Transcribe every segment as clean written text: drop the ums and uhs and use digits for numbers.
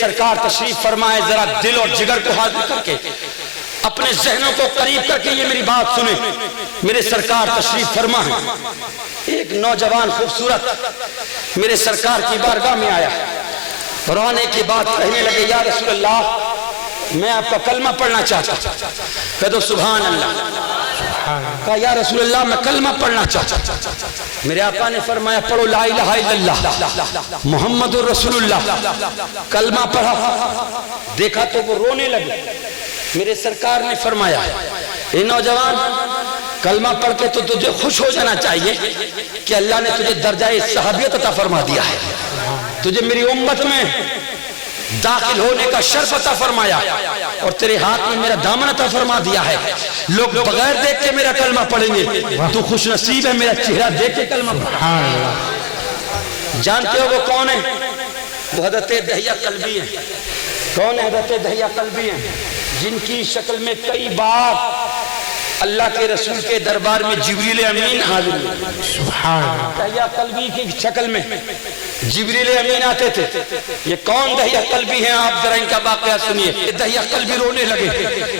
सरकार तशरीफ फरमाए, जरा दिल और जिगर को हाजिर करके अपने जहनों को करीब करके ये मेरी बात सुने। मेरे सरकार तशरीफ फरमा है। एक नौजवान खूबसूरत मेरे सरकार की बारगाह में आया और आने के बाद कहने लगे, या रसूल अल्लाह, मैं आपका कलमा पढ़ना चाहता। कह दो सुभान अल्लाह। कहा, या रसूल अल्लाह, मैं कलमा पढ़ना चाहता। मेरे आका ने फरमाया, पढ़ो ला इलाहा इल्लल्लाह मुहम्मदुर रसूलुल्लाह। कलमा पढ़ा, देखा तो वो रोने लगे। मेरे सरकार ने फरमाया, ए नौजवान, कलमा पढ़ के तो तुझे खुश हो जाना चाहिए कि अल्लाह ने तुझे दर्जा सहाबियत अता फरमा दिया है, तुझे मेरी उम्मत में दाखिल होने का शर्फ अता फरमाया और तेरे हाथ में मेरा दामन अता फरमा दिया है। लोग बगैर देख के मेरा कलमा पढ़ेंगे, तू खुश नसीब है मेरा चेहरा देख के कलमा पढ़। जानते हो वो कौन है? वो हज़रत दहिया कल्बी है। कौन है हज़रत दहिया कल्बी है? जिनकी शक्ल में कई बार अल्लाह के रसूल के दरबार में जिब्रील अमीन हाजिर हुए। सुभान अल्लाह। दहिया कल्बी की शक्ल में जिब्रील अमीन आते थे। ये कौन दहिया कल्बी हैं? आप जरा इनका वाकया सुनिए। दहिया कल्बी रोने लगे।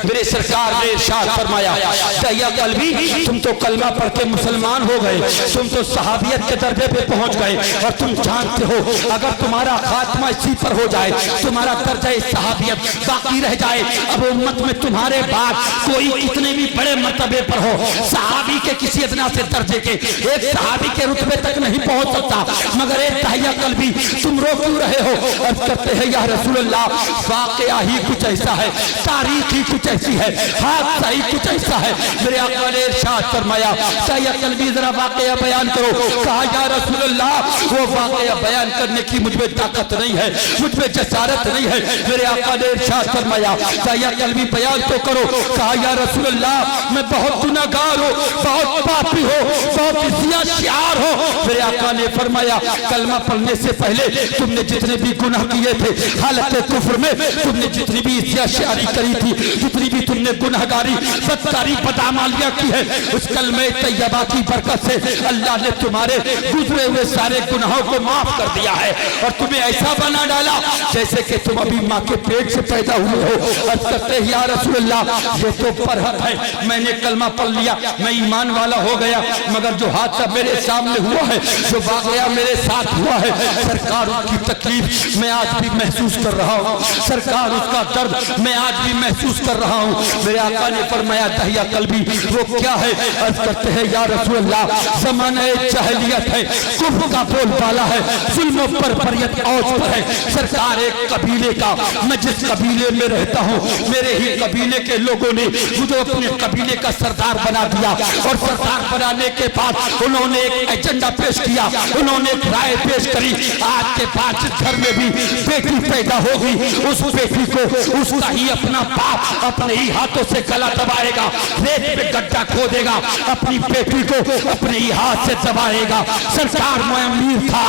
मेरे सरकार ने इरशाद फरमाया, दहिया कल्बी, तुम तो कलमा पढ़ के मुसलमान हो गए, तुम तो सहाबियत के दर्जे पे पहुंच गए और तुम जानते हो अगर तुम्हारा खात्मा इसी पर हो जाए, तुम्हारा दर्जा सहाबियत बाकी रह जाए, अब उम्मत में तुम्हारे बाद कोई इतने भी बड़े मर्तबे पर हो, सहाबी के किसी अदना से दर्जे के एक सहाबी के रुतबे तक नहीं पहुंच सकता, मगर एक दहिया कल्बी तुम रो क्यों रहे हो? अर्ज करते हैं, या रसूल अल्लाह, वाकया ही कुछ ऐसा है, तारीख ही कुछ ऐसी है, हादसा ही कुछ ऐसा है। मेरे आका ने इरशाद फरमाया, दहिया कल्बी जरा वाकया बयान करो। कहा, या रसूल अल्लाह, वो वाकया बयान करने की मुझ में ताकत नहीं है, मुझ में जसारत नहीं है। मेरे आका ने इरशाद फरमाया, दहिया कल्बी बयान तो करो। कहा, या रसूल अल्लाह, मैं बहुत गुनाहगार हो, बहुत पापी हो, बहुत ज़ियाशियार हो। मेरे आका ने फरमाया, कलमा पढ़ने से पहले तुमने जितने भी गुनाह किए थे, हालत कुफ्र में तुमने जितनी भी ज़ियाशियारी करी थी, जितनी भी तुमने गुनाहगारी बदकारी बदअमालियां की है, उस कलमे तैयबा की बरकत से अल्लाह ने तुम्हारे गुजरे हुए सारे गुनाहों को माफ कर दिया है और तुम्हें ऐसा बना डाला जैसे कि तुम अभी माँ के पेट से पैदा हुए हो। अर्ज करते हैं, या रसूल अल्लाह, ये तो बरहक है, मैंने कलमा पढ़ लिया, मैं ईमान वाला हो गया, मगर जो हादसा मेरे सामने हुआ है, जो वाकया मेरे साथ हुआ है, सरकार उसकी तकलीफ मैं आज भी महसूस कर रहा हूँ, सरकार उसका दर्द मैं आज भी महसूस कर रहा हूँ। मेरे आका ने फरमाया, दहिया कल्बी वो क्या है? अर्ज करते हैं, या रसूल अल्लाह, ज़माना जहलियत है, कुफ्र का बोलबाला है, जुल्म पर बरियत औज पर है। सरकार एक कबीले का, मैं जिस कबीले में रहता हूँ, मेरे ही कबीले के लोगों ने मुझे अपने कबीले का सरदार बना दिया और सरदार बनाने के बाद उन्होंने एक एजेंडा पेश किया, उन्होंने एक राय पेश करी, आज के बाद जिस घर में भी बेटी पैदा होगी, उस बेटी को उसका ही अपना बाप अपने ही हाथों से गला दबाएगा, रेत पे गड्ढा खोदेगा, अपनी बेटी को अपने ही हाथ से दबाएगा। सरकार, मैं अमीर था,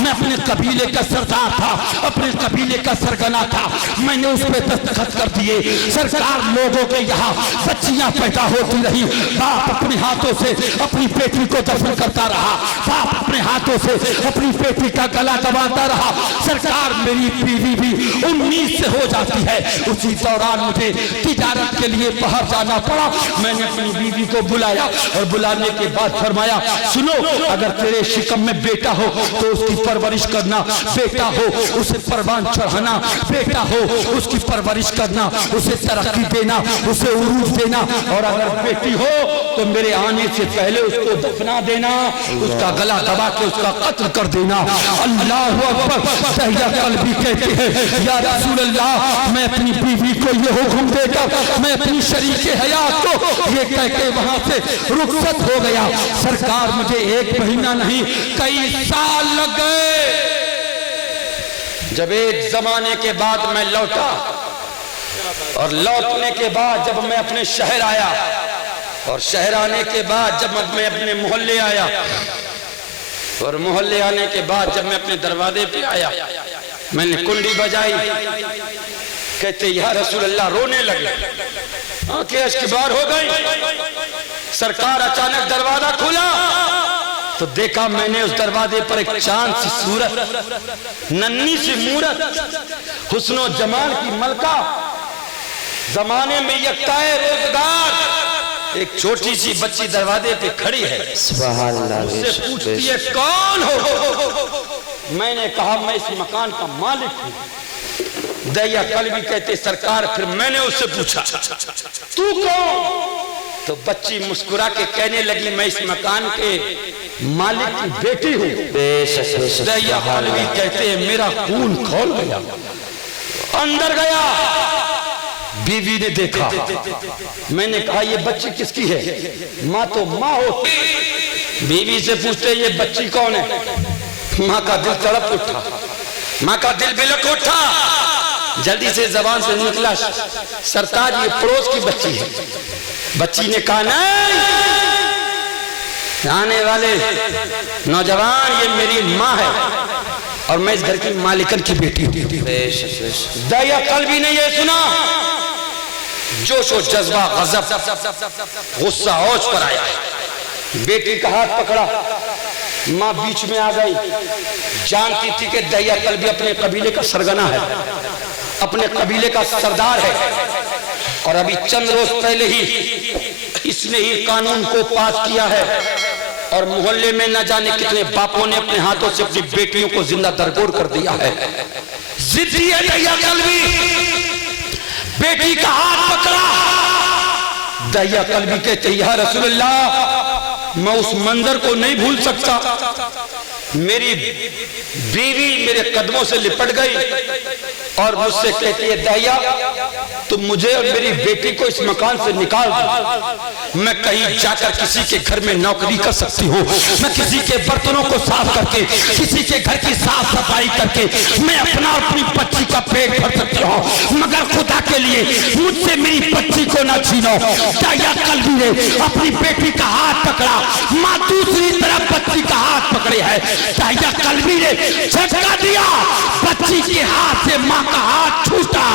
मैं अपने कबीले का सरदार था, अपने कबीले का सरगना था, मैंने उस पर दस्तखत कर दिए। सरकार, लोगों के यहाँ बच्चियां पैदा होती रही, बाप अपने हाथों से अपनी बेटी को दफन करता रहा, बाप अपने हाथों से अपनी बेटी का गला दबाता रहा। सरकार, मेरी बीवी भी उम्मीद से हो जाती है। उसी दौरान मुझे तिजारत के लिए बाहर जाना पड़ा। मैंने अपनी बीवी को बुलाया और बुलाने के बाद फरमाया, सुनो, अगर तेरे शिकम में बेटा हो तो उसकी परवरिश करना, बेटा हो उसे परवान चढ़ाना, बेटा हो उसकी परवरिश करना, उसे तरक्की देना, उसे उरूज देना, और अगर बेटी हो तो मेरे आने से पहले उसको दफना देना, उसका गला दबा के उसका कत्ल कर देना। अल्लाह अकबर। दहिया कल्बी कहते हैं, या रसूल अल्लाह, मैं अपनी बीवी को ये हुक्म देकर मैं अपनी शरीके हयात को ये कह के वहां से रुखसत हो गया। सरकार, मुझे एक महीना नहीं कई साल लग गए। जब एक जमाने के बाद मैं लौटा और लौटने के बाद जब मैं अपने शहर आया और शहर आने के बाद जब मैं अपने मोहल्ले आया और मोहल्ले आने के बाद जब मैं अपने दरवाजे पे आया, मैंने कुंडी बजाई। कहते, या रसूल अल्लाह, रोने लगे, आंखें अश्कबार हो गई। सरकार, अचानक दरवाजा खुला तो देखा मैंने उस दरवाजे पर एक चांद सी सूरत, नन्ही सी मूरत, हुस्नो जमाल की मलका, जमाने में यक्ताए रोजगार, एक छोटी सी बच्ची दरवाजे पे खड़ी है। सुभान अल्लाह। उससे पूछती है कौन हो? मैंने कहा मैं इस मकान का मालिक हूँ। दहिया कल्बी कहते सरकार, फिर मैंने उससे पूछा तू कौन? तो बच्ची मुस्कुरा के कहने लगी मैं इस मकान के मालिक की बेटी हूँ। दहिया कल्बी कहते हैं मेरा खून खौल गया, अंदर गया। बीवी ने देखा, मैंने कहा ये बच्ची किसकी है? माँ तो माँ होती। बीवी से पूछते ये बच्ची कौन है? माँ का दिल तड़प उठा, माँ का दिल बिलक उठा। जल्दी से जबान से निकला सरताज ये पड़ोस की बच्ची है। बच्ची ने कहा नहीं, आने वाले नौजवान ये मेरी माँ है और मैं इस घर की मालिकन की बेटी हूँ। दहिया कल्बी ने ये सुना, जोश और जज्बा, गजब, गुस्सा होश पर आया। बेटी का हाथ पकड़ा, माँ बीच में आ गई। जानती थी कि दहिया कल्बी अपने कबीले का सरगना है, अपने कबीले का सरदार है, और अभी चंद रोज पहले ही इसने ही कानून को पास किया है और मोहल्ले में न जाने कितने बापों ने अपने हाथों से अपनी बेटियों को जिंदा दरगोर कर दिया है। जिद्दी है दहिया कल्बी, बेटी का हाथ पकड़ा। दहिया कल्बी कहते या रसूलल्लाह मैं उस मंजर को नहीं भूल सकता। मेरी बीवी मेरे कदमों से लिपट गई और मुझसे कहती है दहिया तुम मुझे और मेरी बेटी को इस मकान से निकाल दो। मैं कहीं जाकर किसी के घर में नौकरी कर सकती हूँ, मैं किसी के बर्तनों को साफ करके, किसी के घर की साफ सफाई करके मैं अपना अपनी बच्ची का पेट भर सकती हूँ, मगर खुदा के लिए मुझसे मेरी बच्ची को न छीनो। दहिया कल्बी ने अपनी बेटी का हाथ पकड़ा, माँ दूसरी तरफ बच्ची का हाथ पकड़े है। दहिया कल्बी ने झटका दिया, बच्ची के हाथ से माँ का हाथ छूटा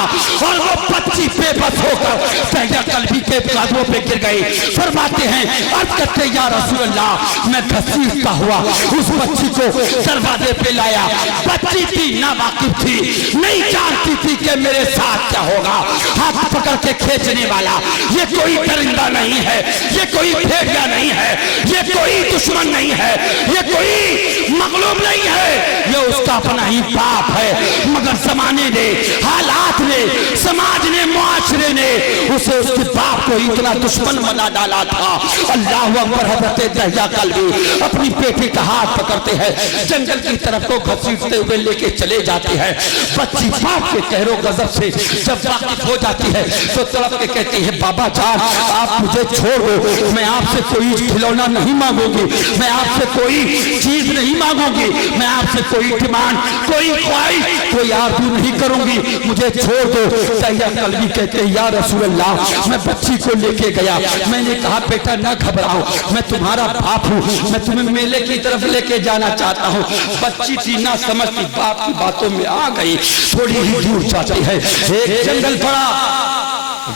और वो बच्ची बेबस होकर दहिया कल्बी के कदमों पे गिर गई। फरमाते हैं अर्ज करते या रसूल अल्लाह मैं घसीटता हुआ उस बच्ची को दरवाजे पे लाया। बच्ची थी ना वाकिफ थी, नहीं जानती थी कि मेरे साथ क्या होगा। हाथ पकड़ के खींचने वाला ये कोई दरिंदा नहीं है, ये कोई भेड़िया नहीं है, ये कोई दुश्मन नहीं है, ये कोई मगलूब नहीं है, ये उसका अपना ही बाप है। मगर जमाने ने, हालात ने, समाज ने, मुआशरे ने उसे उसके बाप को इतना दुश्मन बना डाला था। अल्लाह अकबर। हज़रत दहिया कल्बी अपनी बेटी का हाथ पकड़ते हैं, जंगल की तरफ को घसीटते हुए लेके चले जाते हैं। बच्ची बाप के कहरो गजब से जब वाकिफ हो जाती है तो तड़प के कहती है बाबा जान आप मुझे छोड़ दो, मैं आपसे कोई खिलौना नहीं मांगूंगी, मैं आपसे कोई चीज नहीं मांगूंगी, मैं आपसे कोई डिमांड, कोई ख्वाहिश, कोई आरज़ू नहीं करूंगी, मुझे छोड़ दो। दहिया कल्बी कहते या रसूल अल्लाह मैं बच्ची को लेके गया, मैंने कहा बेटा ना घबराओ, मैं तुम्हारा बाप हूँ, मैं तुम्हें मेले की तरफ लेके जाना चाहता हूँ। बच्ची थी ना समझती, बाप की बातों में आ गई। थोड़ी ही दूर जाती है, एक जंगल पड़ा,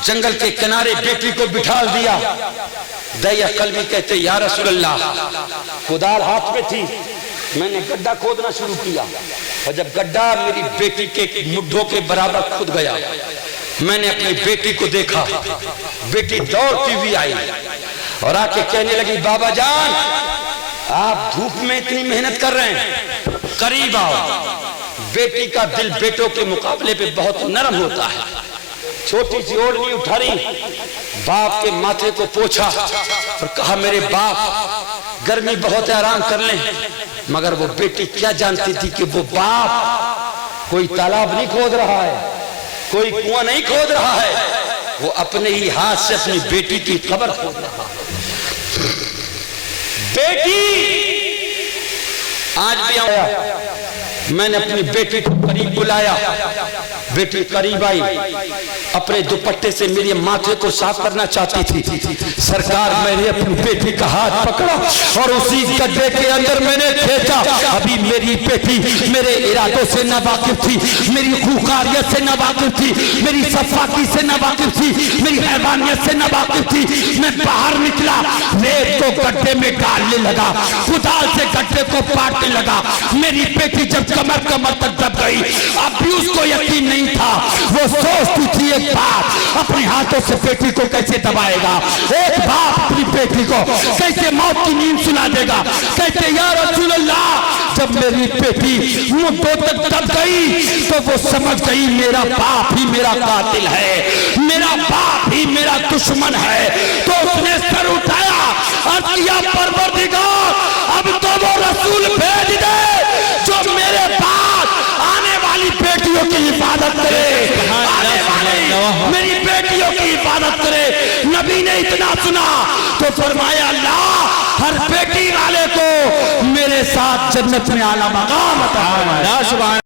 जंगल के किनारे बेटी को बिठा दिया। दहिया कल्बी कहते या रसूल अल्लाह कुदाल हाथ में थी, मैंने गड्ढा खोदना शुरू किया और जब गड्ढा मेरी बेटी के मुड्ढों के बराबर खुद गया, मैंने अपनी बेटी को देखा। बेटी दौड़ती हुई आई और आके कहने लगी बाबा जान आप धूप में इतनी मेहनत कर रहे हैं, करीब आओ। बेटी का दिल बेटों के मुकाबले पे बहुत नरम होता है। छोटी सी ओढ़नी उठाई, बाप के माथे को पोंछा और कहा मेरे बाप गर्मी बहुत है, आराम कर लें। मगर वो बेटी क्या जानती थी कि वो बाप कोई तालाब नहीं खोद रहा है, कोई कुआं नहीं खोद रहा है, वो अपने ही हाथ से अपनी बेटी की कब्र खोद रहा है। बेटी आज भी आया, मैंने अपनी बेटी को करीब बुलाया, बेटी करीब आई, अपने दुपट्टे से मेरे माथे को साफ करना चाहती थी। सरकार मैंने अपनी बेटी का हाथ पकड़ा और उसी गड्ढे के अंदर मैंने खींचा। अभी मेरी बेटी मेरे इरादों से न वाकिफ थी, मेरी खूंखारियत से न वाकिफ थी, मेरी सफाकी से न वाकिफ थी, मेरी हैवानियत से न वाकिफ थी। मैं बाहर निकला, रेत को गड्ढे में डालने लगा, कुदाल से गड्ढे को पाटने लगा। मेरी बेटी जब कमर कमर तक दब गई, अब भी उसको यकीन नहीं था। वो सोचती थी एक बात, अपने हाथों से बेटी को कैसे दबाएगा, एक बाप अपनी बेटी को कैसे मौत की नींद सुला देगा, कैसे या रसूल अल्लाह। जब मेरी बेटी मुद्दों तक दब गई तो वो समझ गई मेरा बाप ही मेरा कातिल है, मेरा बाप ही मेरा दुश्मन है। तो उसने सर उठाया और किया, परवरदिगार अब तो वो रसूल भेज दे जो मेरे पास आने वाली बेटियों की हिफाजत करे, आने वाली मेरी बेटियों की हिफाजत करे। नबी ने इतना सुना तो फरमाया, अल्लाह हर बेटी वाले को मेरे साथ जन्नत में आला मकाम अता फरमाए।